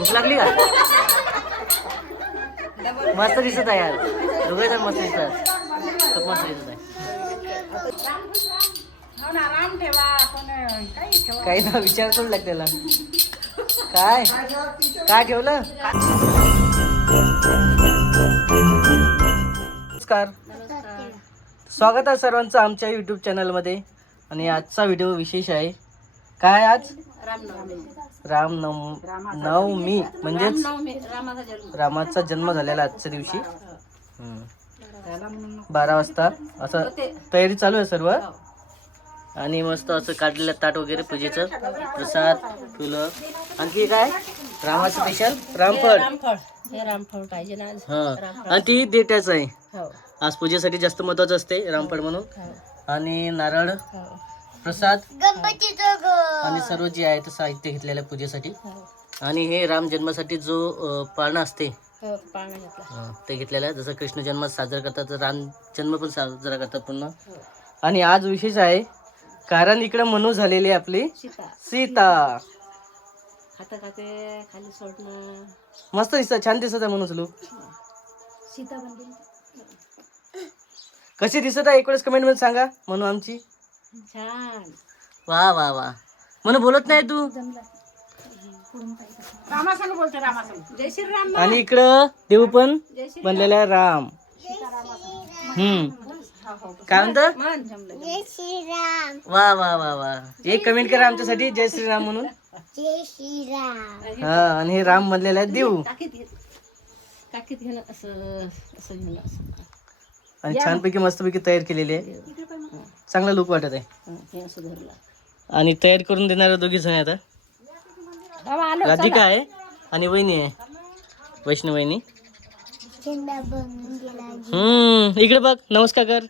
भूक लागली का? मस्त दिसत आहे यार दोघे जण मस्त दिसतात खूप मस्त दिसत आहे. काही ना विचार करू लाग त्याला. काय? काय ठेवलं? नमस्कार. स्वागत आहे सर्वांचं आमच्या युट्यूब चॅनलमध्ये आणि आजचा व्हिडिओ विशेष आहे. काय आज? राम नव नवमी म्हणजेच रामाचा जन्म. झालेला आजच्या दिवशी. बारा वाजता. असं तयारी चालू आहे सर्व? आणि मस्त असं काढलेलं ताट वगैरे पूजेचं. प्रसाद फुलं. आणखी काय? रामाचं स्पेशल रामफळ. रामफळ. हे रामफळ पाहिजे ना हा. आणि ती देट्याच आहे. हो. आज पूजेसाठी जास्त महत्वाचं असते रामफळ म्हणून. हो. आणि नारळ. हो. प्रसाद आणि सर्व जे आहे ते साहित्य घेतलेलं आहे पूजेसाठी. हो. आणि हे राम जन्मासाठी जो पाळणा असते हो ते घेतलेलं आहे. जसं कृष्ण जन्म साजरा करतात तर राम जन्म पण साजरा करतात पूर्ण. हो. आणि आज विशेष आहे कारण इकडं मनू झालेली आहे आपली सीता. खाली सोडणं? मस्त दिसत छान दिसत आहे मनूच लुक सीता बनली कशी दिसत आहे एकवेळेस कमेंटमध्ये सांगा म्हणू आमची. छान. वा वा वा. म्हणून बोलत नाही तू. रामासंग बोलते रामासंग. जय श्रीराम आणि इकडं देव पण जय श्री बनलेला आहे राम. हम्म. काय म्हणतं? मन जमलं. वा वा वा वा. एक कमेंट करा आमच्यासाठी जय श्रीराम म्हणून. हा आणि हे राम बनलेले आहेत देव काकीत घे काकीत घेणं असं असं घेणं असं आणि छानपैकी मस्तपैकी तयार केलेली आहे. चांगला लुक वाटत आहे. हं, असं धरलं. आणि तयार करून देणारे दोघी जण आता. बाबा आलो राधिका आहे आणि वहिनी आहे. वैष्णव वहिनी हम्म इकडे बघ नमस्कार कर.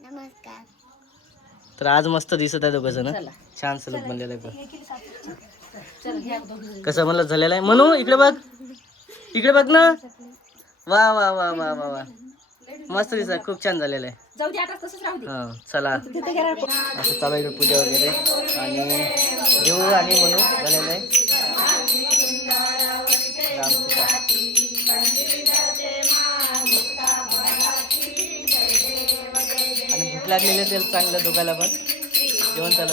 नमस्कार तर आज मस्त दिसत आहे दोघं जण. चला. छान लुक बनलेलं आहे बघ. कसं म्हणलं झालेलं आहे? म्हणू इकडे बघ. इकडे बघ ना. वा वा वा वा वा वा. मस्त दिसत खूप छान झालेलं आहे. जाऊ दे आता तसंच राहू दे. हा चला. असं चालू आहे पूजा वगैरे. आणि देऊ आणि म्हणू झालेलं आहे. राम सीता. आणि भूक लागलेली असेल चांगलं दोघाला पण. जेवण चालू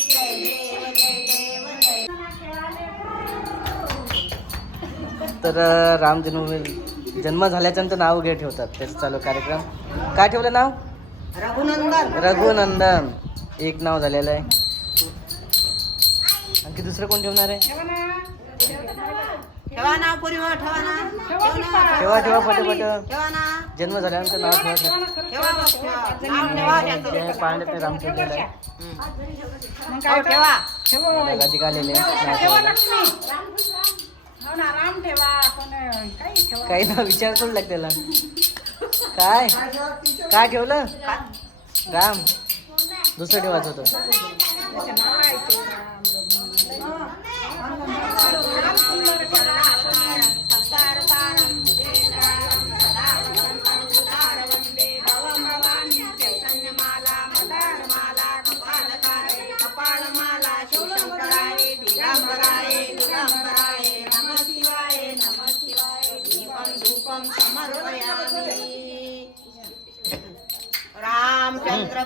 तर राम जन्मभूमी जन्म झाल्याच्यानंतर नाव वगैरे ठेवतात. त्याचं चालू कार्यक्रम. काय ठेवलं नाव? रघुनंदन. रघुनंदन. एक नाव झालेलं आहे. आणखी दुसरं कोण ठेवणार आहे? ठेवा ना पुरी ठेवा ना. ठेवा ठेवा पटपट. ठेवा ना. जन्म झाल्यानंतर नाव ठेवा. ठेवा ठेवलेलं. आहे ठेवा. आणि राधिका आलेले आहे. नाव ठेवायला. हो ना राम ठेवा. काही ठेवा. काही ना विचार करू लाग त्याला. काय? काय ठेवलं? राम. दुसरं ठेवायचं होतं.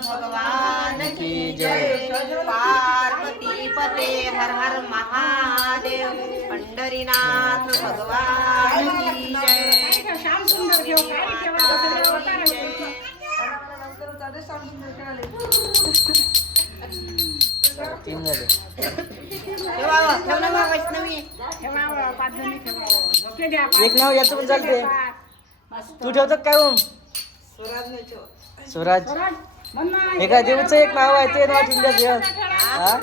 भगवान की जय. पार्वती पते हर हर महादेव. पंढरीनाथ भगवान की जय. श्याम सुंदर ठेवा ठेवा ठेव वैष्णवी. एक नाव याचं पण चालते. तू ठेवतो काय ओम? स्वराज. स्वराज, एका देवीचं एक नाव आहे ते नाव द्या देव. हा?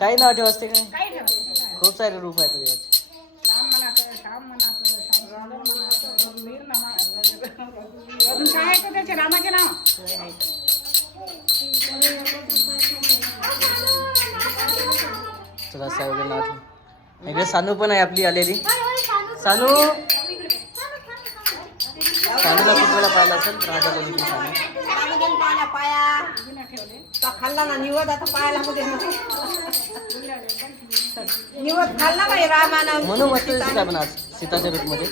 काही नाव ठेव असते काय? काय? खूप सारे रूप आहेत देवाचे काय त्याचे? रामाचे नाव? चला असं वगैरे नाव ठेव. इकडे सानू पण आहे आपली आलेली. सानू! सानूला वेळा पाहिला असेल राज आलेली ती सानू पाणी. घेऊन पाया खाल्ला ना निवद आता पायाला मध्ये निवद खाल्ला बाई रामानं. म्हणून आपण आज सीताच्या रूपमध्ये?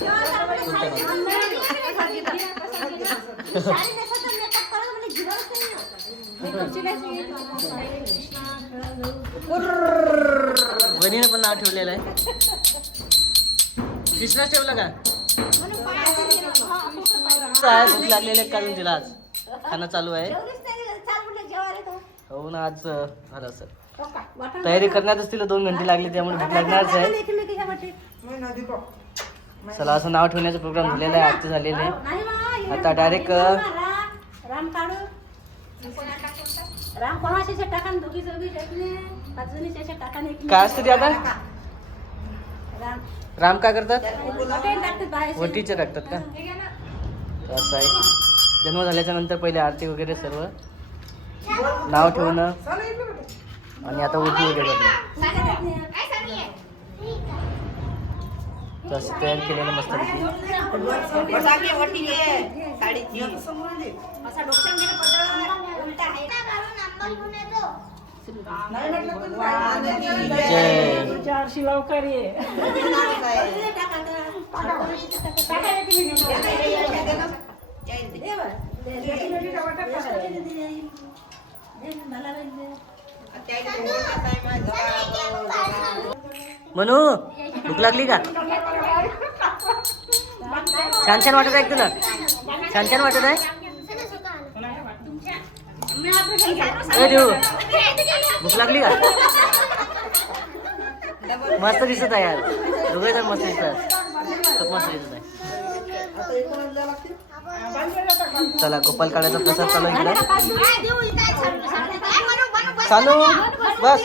वहिनीने पण नाव ठेवलेलं आहे. कृष्णाच ठेवलं का? काय भूक लागलेली आहे काढून तिला आज. खाणं चालू आहे. हो ना आज झालं सर तयारी करण्यातच तिला दोन घंटे लागले त्यामुळे भूक लागणारच आहे. चला असं नाव ठेवण्याचा प्रोग्राम झालेला आहे आजचे झालेले आहे. आता डायरेक्ट राम काढू. राम कोणाच्या टाकान दोघी चौघी टाकले पाच जणीच्या टाकान एक काय असतं ते आता? राम. राम काय करतात? हॉटेल टाकतात बाहेर वटीचे टाकतात का? तर असं आहे. जन्म झाल्याच्यानंतर पहिले आरती वगैरे सर्व. नाव ठेवणं. आणि आता ओटी वगैरे तर असं तयार केलेलं मस्त जय. चारशे लवकर ये. म्हणू भूक लागली का? छान छान वाटत आहे तुला? छान छान वाटत आहे? देऊ. भूक लागली का? मस्त दिसत आहे यार. दोघे जण मस्त दिसतात. मस्त आहे. चला गोपाल काळाचा प्रसाद चालू आहे इकडे. चालू. बस.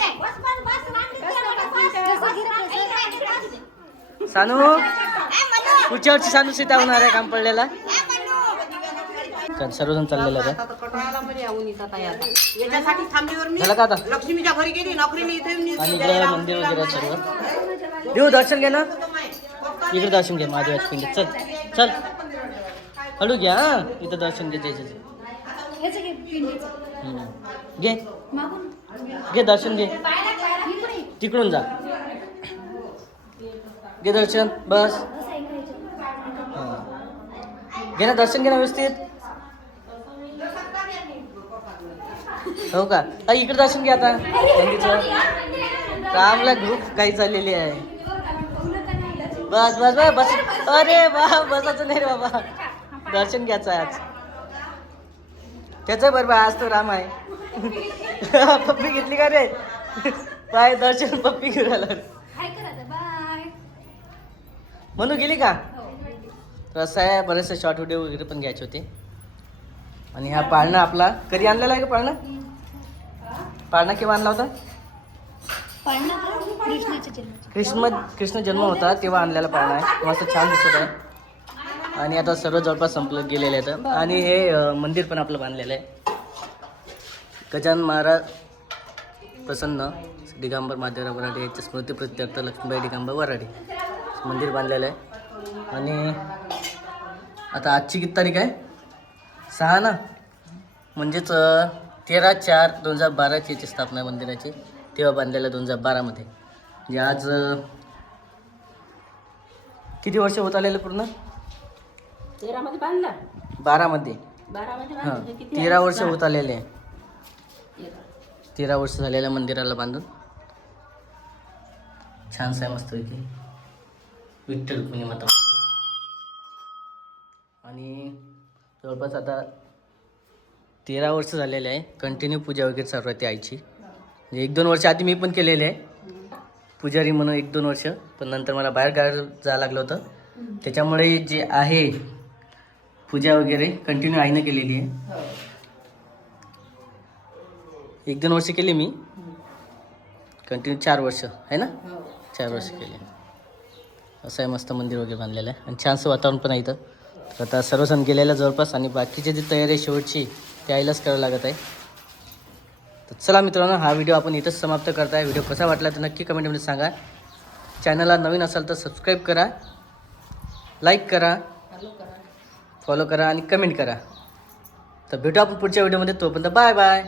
सानू? पुढच्या वर्षी सानू सीता होणार आहे काम पडलेला. सर्वजण चाललेलं झालं का आता? लक्ष्मीच्या घरी गेली नोकरीने इथे आणि मंदिर वगैरे सर्व. देऊ दर्शन घे ना. इकडे दर्शन घे महादेवाच्या पिंडीत चल चल। हळू घ्या हा. इथं दर्शन घे जय जय जय. हम्म. घे घे दर्शन घे तिकडून जा। घे दर्शन बस। हा. घे ना दर्शन घे ना व्यवस्थित? हो का? अ, इकडे दर्शन घे आता. नंदीचं रामला ग्रुप काही चाललेली आहे. बस बस बस बस. अरे वा बसायचं नाही रे बाबा. दर्शन घ्यायचं आहे आज. त्याचं बरोबर आज तो राम आहे. पप्पी घेतली का रे? पाय दर्शन पप्पी घेऊन आला. बाय. म्हणू गेली का? तर असं आहे बरेचसे शॉर्ट व्हिडिओ वगैरे पण घ्यायचे होते. आणि हा पाळणा आपला कधी आणलेला आहे का पाळणा? पाळणा केव्हा आणला होता? कृष्णाच्या जन्माची. कृष्ण कृष्ण जन्म होता तेव्हा आणलेला पाळणा आहे. मस्त छान दिसत आहे. आणि आता सर्व जवळपास संपलं गेलेले आहेत. आणि हे मंदिर पण आपलं बांधलेलं आहे. गजानन महाराज प्रसन्न दिगंबर महादेवराव वराडे यांच्या स्मृती प्रत्यर्थ लक्ष्मीबाई दिगंबर वराडे. मंदिर बांधलेलं आहे. आणि आता आजची किती तारीख आहे? सहा ना? म्हणजेच तेरा चार दोन हजार बाराची याची स्थापना आहे मंदिराची. तेव्हा बांधलेलं दोन हजार बारामध्ये. म्हणजे आज किती वर्ष होत आलेलं पूर्ण? तेरामध्ये बांधला. बारामध्ये. हां तेरा वर्ष होत आलेले आहे. तेरा. वर्ष झालेल्या मंदिराला बांधून. छानसं आहे मस्त इथे विठ्ठल रुक्मिणी माता आणि जवळपास आता तेरा वर्ष झालेले आहे. कंटिन्यू पूजा वगैरे चालू आहे ती आईची. म्हणजे एक दोन वर्ष आधी मी पण केलेले आहे. पुजारी म्हणून एक दोन वर्ष पण नंतर मला बाहेर गाड जायला लागलं होतं. त्याच्यामुळे जे आहे पूजा वगैरे कंटिन्यू आईनं केलेली आहे. एक दोन वर्ष केली मी. कंटिन्यू चार वर्ष आहे ना? चार वर्ष केले. असं आहे मस्त मंदिर वगैरे बांधलेलं आहे. आणि छानसं वातावरण पण आहे इथं. तर आता सर्वजण गेलेलं जवळपास आणि बाकीची जी तयारी शेवटची ते आईलाच करावं लागत आहे. तर चला मित्रांनो हा व्हिडिओ आपण इथंच समाप्त करताय. व्हिडिओ कसा वाटला तर नक्की कमेंटमध्ये सांगा. चॅनलला नवीन असाल तर सबस्क्राईब करा लाईक करा फॉलो करा आणि कमेंट करा. तर भेटू आपण पुढच्या व्हिडिओमध्ये. तोपर्यंत बाय बाय